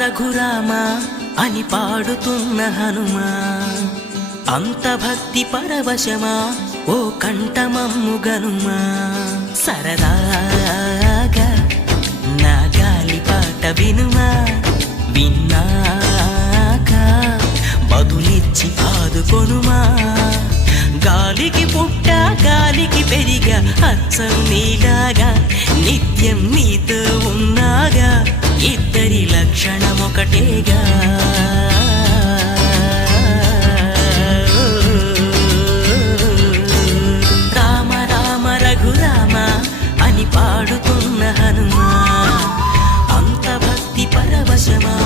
రఘురామ అని పాడుతున్న హనుమా, అంత భక్తి పరవశమా ఓ కంఠమమ్ము గనుమా. సరదాగా నా గాలి పాట వినుమా, విన్నాక బదులిచ్చి ఆదుకొనుమా. గాలికి పుట్ట గాలికి పెరిగా అచ్చం నీలాగా, నిత్యం నీతో ఉన్నాగా, ఇద్దరి లక్షణం ఒకటేగా. రామ రామ రఘురామ అని పాడుతున్న హనుమా, అంత భక్తి పరవశమా